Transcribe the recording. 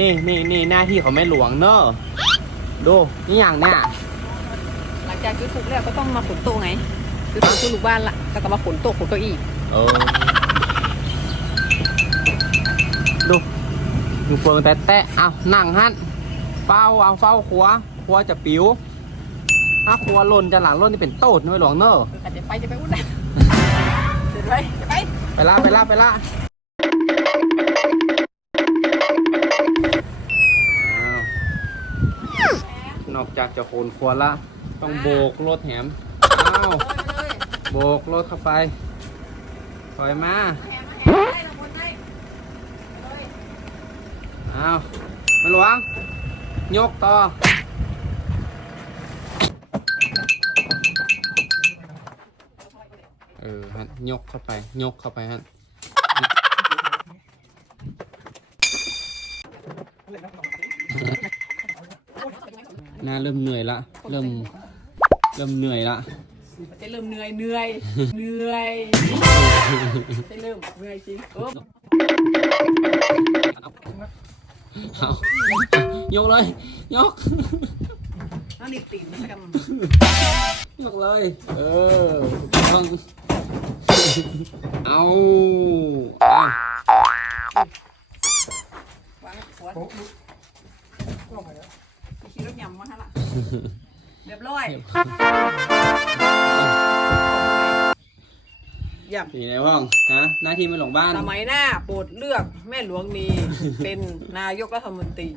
นี่นี่นี่หน้าที่ของแม่หลวงเนอะดูนี่อย่างเนี่ยหลังจากจุดถูกแล้วก็ต้องมาขนโต๊ะไงจุดถูกคือลูกบ้านละแล้วก็มาขนโต๊ะขนเก้าอี้เออดูดูเฟืองแต่แต่เอานั่งฮั่นเฝ้าเอาเฝ้าครัวครัวจะปิวถ้าครัวหล่นจะหลังหล่นนี่เป็นโต๊ดนะแม่หลวงเนอะอาจจะไปจะไปอุ้นนะเดี๋ยวไปจะไปไปละไปละไปละ นอกจากจะโคนครัวละ ต้องโบกรถแหมอ้าวโบกรถเข้าไปถอยมาอ้าวมาหลวง ยกต่อเออฮะยกเข้าไป ยกเข้าไปฮะ หน้าเริ่มเหนื่อยละ เริ่ม เริ่มเหนื่อยละจะเริ่มเหนื่อยเหนื่อยเหนื่อยจะเริ่มเหนื่อยจริงโอ้เอายกเลย ยกน้องนี่ตีนมาสักกันยกเลย เออถูกต้องเอาอะวางหัว ขี่รถยำมาฮะล่ะเรียบร้อยยำเป็นไงบ้างฮะหน้าที่ไม่หลงบ้านสมัยหน้าโปรดเลือกแม่หลวงนีเป็นนายกรัฐมนตรี